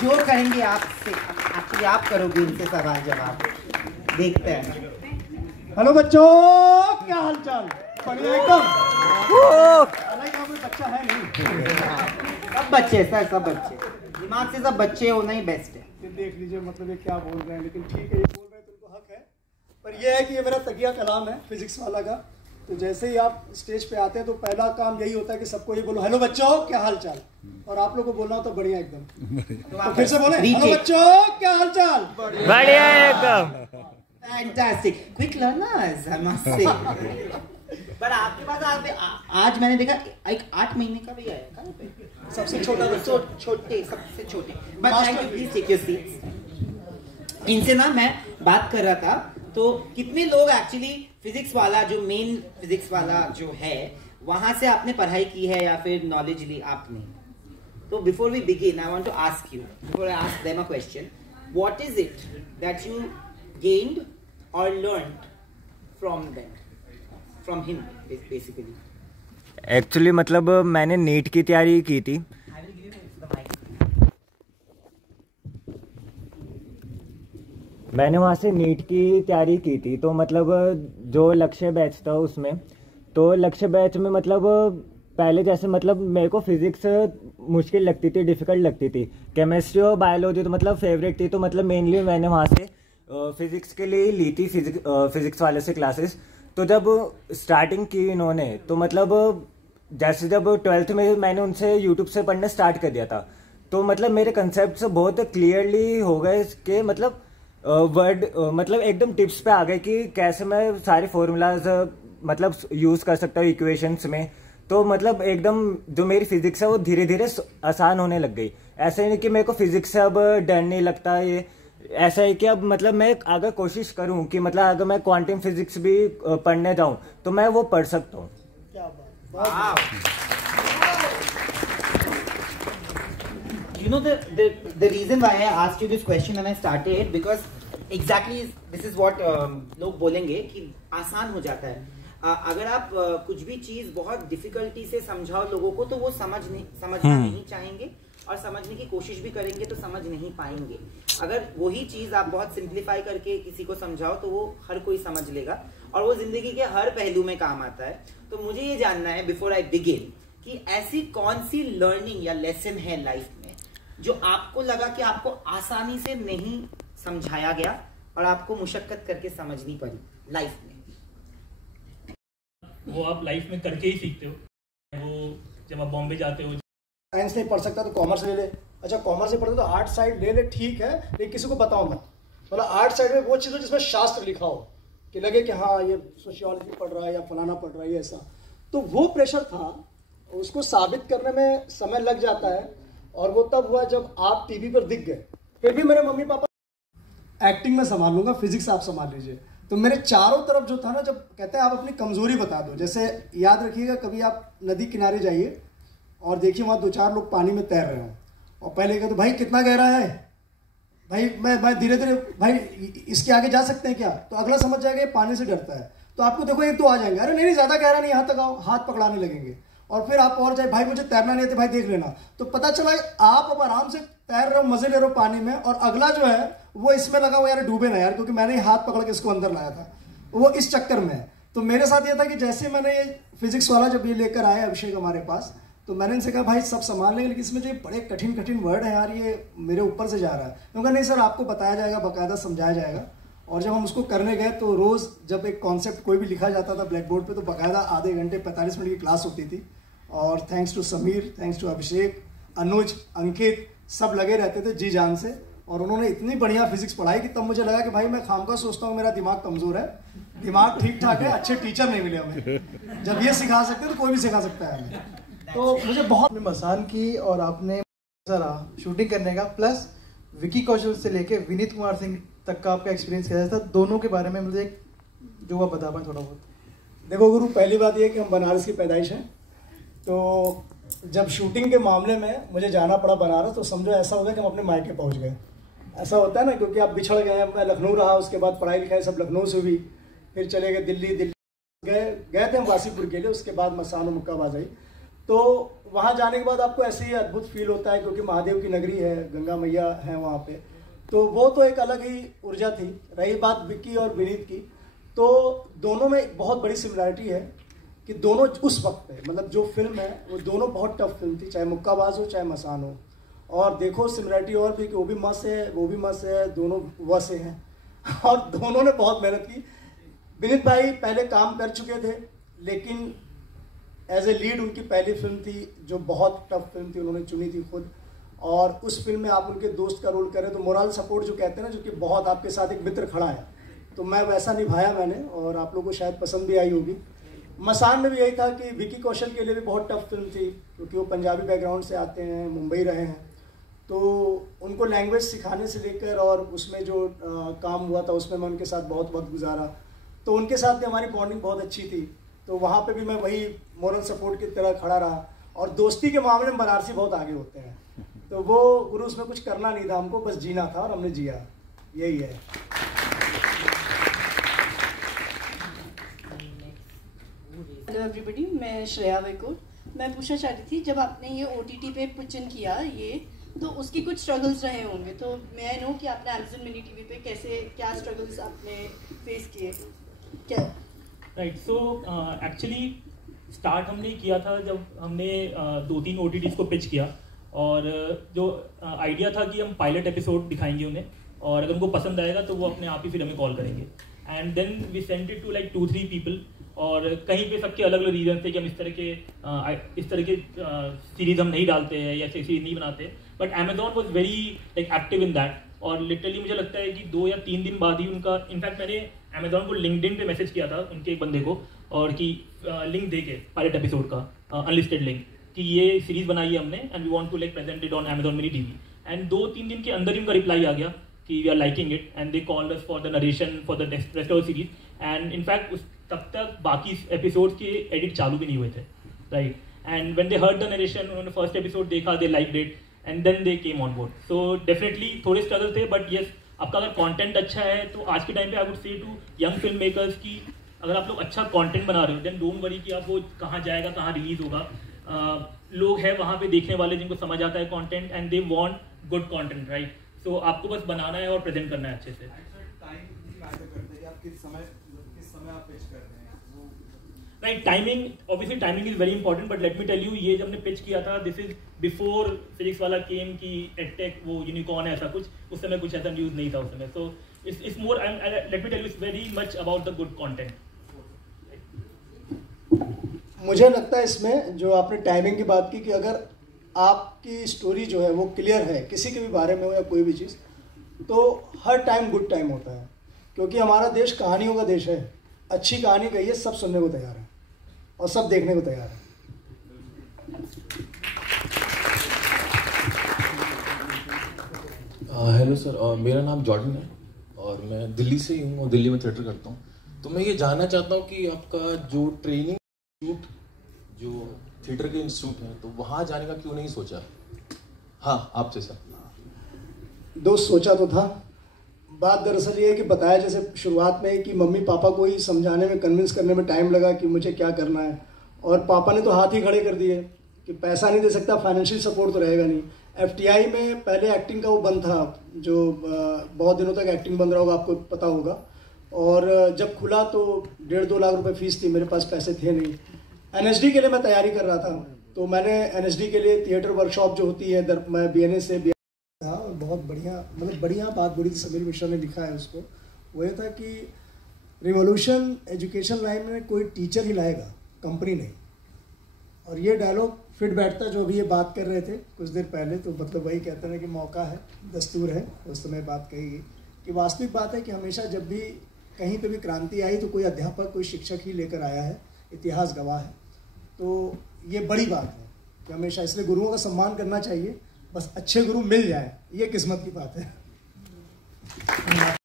जो कहेंगे आपसे एक्चुअली आप करोगे उनसे सवाल जवाब। देखते हैं। हेलो बच्चों, क्या हाल चाल? बढ़िया एकदम। हालांकि कोई बच्चा है नहीं। सब बच्चे सर, सब बच्चे, दिमाग से सब बच्चे होना ही बेस्ट है। ये देख लीजिए, मतलब ये क्या बोल रहे हैं, लेकिन ठीक है, ये बोल रहे हैं तो उनको हक है। पर ये है कि ये मेरा तकिया कलाम है फिजिक्स वाला का। तो जैसे ही आप स्टेज पे आते हैं तो पहला काम यही होता है कि सबको ये बोलो, हेलो बच्चों क्या हाल चाल। और आप लोग को बोलना हो तो बढ़िया एकदम। तो फिर से बोले, हेलो बच्चों क्या हाल चाल। बढ़िया एकदम। Fantastic, quick learners I must say. पर आपके पास आज मैंने देखा एक 8 महीने का भी आया था, सबसे छोटा बच्चा, छोटे सबसे छोटे। But thank you, please take your seats. इनसे ना मैं बात कर रहा था, तो कितने लोग एक्चुअली फिजिक्स वाला जो मेन फिजिक्स वाला जो है वहां से आपने पढ़ाई की है या फिर नॉलेज ली आपने? तो before we begin I want to ask you, before I ask them a question, what is it that you gained और learned from them, from him basically? Actually मतलब मैंने नीट की तैयारी की थी। मैंने वहाँ से नीट की तैयारी की थी, तो मतलब जो लक्ष्य बैच था उसमें, तो लक्ष्य बैच में मतलब पहले जैसे मतलब मेरे को फिजिक्स मुश्किल लगती थी, डिफ़िकल्ट लगती थी। केमिस्ट्री और बायोलॉजी तो मतलब फेवरेट थी, तो मतलब मेनली मैंने वहाँ से फिज़िक्स के लिए ली थी, फिज़िक्स वाले से क्लासेस। तो जब स्टार्टिंग की इन्होंने, तो मतलब जैसे जब 12th में मैंने उनसे यूट्यूब से पढ़ना स्टार्ट कर दिया था, तो मतलब मेरे कंसेप्ट बहुत क्लियरली हो गए कि मतलब वर्ड मतलब एकदम टिप्स पे आ गए कि कैसे मैं सारे फॉर्मूलाज मतलब यूज़ कर सकता हूँ इक्वेशंस में। तो मतलब एकदम जो मेरी फिजिक्स है वो धीरे धीरे आसान होने लग गई। ऐसे नहीं कि मेरे को फिजिक्स से अब डर नहीं लगता। ये ऐसा है कि अब मतलब मैं अगर कोशिश करूं कि मतलब अगर मैं क्वांटम फिजिक्स भी पढ़ने जाऊं तो मैं वो पढ़ सकता हूं। क्या बात। You know the reason why I asked you this question when I started, because exactly this is what लोग बोलेंगे कि आसान हो जाता है। अगर आप कुछ भी चीज बहुत डिफिकल्टी से समझाओ लोगों को तो वो समझना नहीं चाहेंगे, और समझने की कोशिश भी करेंगे तो समझ नहीं पाएंगे। अगर वही चीज आप बहुत सिंप्लीफाई करके किसी को समझाओ तो वो हर कोई समझ लेगा, और वो जिंदगी के हर पहलू में काम आता है। तो मुझे ये जानना है बिफोर आई बिगिन कि ऐसी कौन सी लर्निंग या लेसन है लाइफ में जो आपको लगा कि आपको आसानी से नहीं समझाया गया और आपको मुशक्कत करके समझनी पड़ी लाइफ में? वो आप लाइफ में करके ही सीखते हो। वो जब आप बॉम्बे जाते हो, साइंस नहीं पढ़ सकता तो कॉमर्स ले ले। अच्छा कॉमर्स नहीं पढ़ता तो आर्ट साइड ले ले, ठीक है, लेकिन किसी को बताओ मत। मतलब आर्ट साइड में वो चीज़ हो जिसमें शास्त्र लिखा हो, कि लगे कि हाँ ये सोशियोलॉजी पढ़ रहा है या फलाना पढ़ रहा है, ऐसा। तो वो प्रेशर था, उसको साबित करने में समय लग जाता है। और वो तब हुआ जब आप टीवी पर दिख गए। फिर भी मेरे मम्मी पापा एक्टिंग में संभाल लूंगा, फिजिक्स आप संभाल लीजिए। तो मेरे चारों तरफ जो था ना, जब कहते हैं आप अपनी कमजोरी बता दो। जैसे याद रखिएगा, कभी आप नदी किनारे जाइए और देखिए वहाँ 2-4 लोग पानी में तैर रहे हो, और पहले कहते भाई कितना गहरा है, भाई मैं धीरे धीरे, भाई इसके आगे जा सकते हैं क्या? तो अगला समझ जाएगा ये पानी से डरता है। तो आपको देखो 1-2 आ जाएंगे, अरे नहीं ज़्यादा गहरा नहीं, यहाँ तक आओ, हाथ पकड़ाने लगेंगे। और फिर आप और जाए, भाई मुझे तैरना नहीं आता, भाई देख लेना। तो पता चला आप अब आराम से तैर रहे हो, मजे ले रहे हो पानी में, और अगला जो है वो इसमें लगा हुआ, यार डूबे ना यार, क्योंकि मैंने ही हाथ पकड़ के इसको अंदर लाया था। वो इस चक्कर में है। तो मेरे साथ ये था कि जैसे मैंने ये फिजिक्स वाला जब ये लेकर आया अभिषेक हमारे पास, तो मैंने इनसे कहा भाई सब संभाल लेंगे, लेकिन इसमें जो बड़े कठिन कठिन वर्ड है यार, ये मेरे ऊपर से जा रहा है। क्योंकि नहीं सर, आपको बताया जाएगा, बाकायदा समझाया जाएगा। और जब हम उसको करने गए तो रोज़ जब एक कॉन्सेप्ट कोई भी लिखा जाता था ब्लैक बोर्ड पे, तो बाकायदा आधे घंटे 45 मिनट की क्लास होती थी। और thanks to Sameer, thanks to Abhishek, Anuj, Ankit, सब लगे रहते थे जी जान से। और उन्होंने इतनी बढ़िया फिजिक्स पढ़ाई कि तब मुझे लगा कि भाई मैं खामखा सोचता हूँ मेरा दिमाग कमज़ोर है, दिमाग ठीक ठाक है, अच्छे टीचर नहीं मिले हमें। जब ये सिखा सकते हैं तो कोई भी सिखा सकता है हमें। तो मुझे बहुत मसान की, और आपने सारा शूटिंग करने का, प्लस विकी कौशल से लेके विनीत कुमार सिंह तक का आपका एक्सपीरियंस कैसा था? दोनों के बारे में मुझे जो आप बता पाएँ थोड़ा बहुत। देखो गुरु, पहली बात यह कि हम बनारस की पैदाइश हैं। तो जब शूटिंग के मामले में मुझे जाना पड़ा बनारस, तो समझो ऐसा हो गया कि हम अपने मायके पहुंच गए। ऐसा होता है ना, क्योंकि आप बिछड़ गए। मैं लखनऊ रहा, उसके बाद पढ़ाई लिखाई सब लखनऊ से हुई, फिर चले गए दिल्ली गए थे हम वासीपुर के लिए, उसके बाद मसान और मुक्काबाज आई। तो वहाँ जाने के बाद आपको ऐसे ही अद्भुत फील होता है, क्योंकि महादेव की नगरी है, गंगा मैया है वहाँ पे, तो वो तो एक अलग ही ऊर्जा थी। रही बात विक्की और विनीत की, तो दोनों में एक बहुत बड़ी सिमिलरिटी है कि दोनों उस वक्त पे, मतलब जो फिल्म है वो दोनों बहुत टफ फिल्म थी, चाहे मुक्काबाज हो चाहे मसान हो। और देखो सिमिलरिटी और भी कि वो भी मस्त है, वो भी मस्त है, दोनों वैसे हैं और दोनों ने बहुत मेहनत की। विनीत भाई पहले काम कर चुके थे, लेकिन एज ए लीड उनकी पहली फिल्म थी जो बहुत टफ फिल्म थी, उन्होंने चुनी थी खुद। और उस फिल्म में आप उनके दोस्त का रोल करें तो मोरल सपोर्ट जो कहते हैं ना, जो कि बहुत आपके साथ एक मित्र खड़ा है, तो मैं वैसा निभाया मैंने, और आप लोगों को शायद पसंद भी आई होगी। मसान में भी यही था कि विकी कौशल के लिए भी बहुत टफ फिल्म थी, क्योंकि वो पंजाबी बैकग्राउंड से आते हैं, मुंबई रहे हैं, तो उनको लैंग्वेज सिखाने से लेकर और उसमें जो काम हुआ था उसमें मैं उनके साथ बहुत वक्त गुजारा, तो उनके साथ भी हमारी बॉन्डिंग बहुत अच्छी थी। तो वहाँ पे भी मैं वही मोरल सपोर्ट की तरह खड़ा रहा। और दोस्ती के मामले में बनारसी बहुत आगे होते हैं, तो वो गुरु उसमें कुछ करना नहीं था, हमको बस जीना था और हमने जिया, यही है। हेलो एवरीबॉडी, मैं श्रेया वैकुर। मैं पूछना चाहती थी, जब आपने ये OTT पे पिचन किया ये, तो उसकी कुछ स्ट्रगल्स रहे होंगे, तो मैं नो कि आपने Amazon Mini TV पे कैसे क्या स्ट्रगल्स आपने फेस किए क्या? राइट, सो एक्चुअली स्टार्ट हमने किया था जब हमने 2-3 OTTs को पिच किया, और जो आइडिया था कि हम पायलट एपिसोड दिखाएंगे उन्हें, और अगर उनको पसंद आएगा तो वो अपने आप ही फिर हमें कॉल करेंगे। And then we sent it to like 2-3 people, और कहीं पे सबके अलग अलग रीजन थे कि हम इस तरह के सीरीज हम नहीं डालते हैं या सीरीज नहीं बनाते, but Amazon was very like active in that. और लिटरली मुझे लगता है कि 2 या 3 दिन बाद ही उनका, इनफैक्ट मैंने Amazon को लिंक्डइन पे मैसेज किया था उनके एक बंदे को, और कि लिंक दे के पायलट एपिसोड का अनलिस्टेड लिंक, कि ये सीरीज बनाई है हमने and we want to like present it on Amazon Mini TV। And 2-3 दिन के अंदर ही उनका रिप्लाई आ गया कि we are liking it, and they called us for the narration for the rest of the series. And in fact तब तक बाकी एपिसोड्स के एडिट चालू भी नहीं हुए थे, right. And when they heard the narration, उन्होंने फर्स्ट एपिसोड देखा, they liked it, and then they came on board. So definitely थोड़े स्ट्रगल थे, बट येस, आपका अगर कंटेंट अच्छा है तो आज के टाइम पे I would say to young filmmakers की, अगर आप लोग अच्छा कंटेंट बना रहे हो देन डोंट वरी कि आप वो कहाँ जाएगा, कहाँ रिलीज होगा। लोग हैं वहाँ पे देखने वाले जिनको समझ आता है content, and they want good content, right. So आपको बस बनाना है और प्रेजेंट करना है अच्छे से। Right, timing, obviously timing is very important, but let me tell you, ये जब हमने पिच किया था, दिस इज बिफोर फिजिक्स वाला केम की एडटेक वो यूनिकॉर्न है ऐसा कुछ, उस समय कुछ ऐसा न्यूज़ नहीं था उस समय। So it's more, let me tell you, it's very much about the good content. मुझे लगता है इसमें जो आपने टाइमिंग की बात की, कि अगर आपकी स्टोरी जो है वो क्लियर है, किसी के भी बारे में हो या कोई भी चीज़, तो हर टाइम गुड टाइम होता है, क्योंकि हमारा देश कहानियों का देश है। अच्छी कहानी कही है, सब सुनने को तैयार है और सब देखने को तैयार है। हेलो सर, मेरा नाम जॉर्डन है और मैं दिल्ली से ही हूँ और दिल्ली में थिएटर करता हूँ। तो मैं ये जानना चाहता हूँ कि आपका जो ट्रेनिंग इंस्टीट्यूट, जो थिएटर के इंस्टीट्यूट है, तो वहाँ जाने का क्यों नहीं सोचा? हाँ, आपसे सर। दोस्त सोचा तो था, बात दरअसल ये है कि बताया जैसे शुरुआत में कि मम्मी पापा को ही समझाने में, कन्विंस करने में टाइम लगा कि मुझे क्या करना है, और पापा ने तो हाथ ही खड़े कर दिए कि पैसा नहीं दे सकता, फाइनेंशियल सपोर्ट तो रहेगा नहीं। FTI में पहले एक्टिंग का वो बंद था, जो बहुत दिनों तक एक्टिंग बंद रहा होगा, आपको पता होगा, और जब खुला तो 1.5-2 लाख रुपए फीस थी, मेरे पास पैसे थे नहीं। NSD के लिए मैं तैयारी कर रहा था, तो मैंने NSD के लिए थिएटर वर्कशॉप जो होती है, मैं BNA से था, और बहुत बढ़िया, मतलब बढ़िया बात बोली थी, समीर मिश्रा ने लिखा है उसको। वो ये था कि रिवॉल्यूशन एजुकेशन लाइन में कोई टीचर ही लाएगा, कंपनी नहीं। और ये डायलॉग फिट बैठता जो अभी ये बात कर रहे थे कुछ देर पहले, तो मतलब वही कहते हैं कि मौका है, दस्तूर है, उस समय बात कही गई कि वास्तविक बात है कि हमेशा जब भी कहीं पे भी क्रांति आई तो कोई अध्यापक, कोई शिक्षक ही लेकर आया है, इतिहास गवाह है। तो ये बड़ी बात है कि हमेशा, इसलिए गुरुओं का सम्मान करना चाहिए, बस अच्छे गुरु मिल जाए, ये किस्मत की बात है।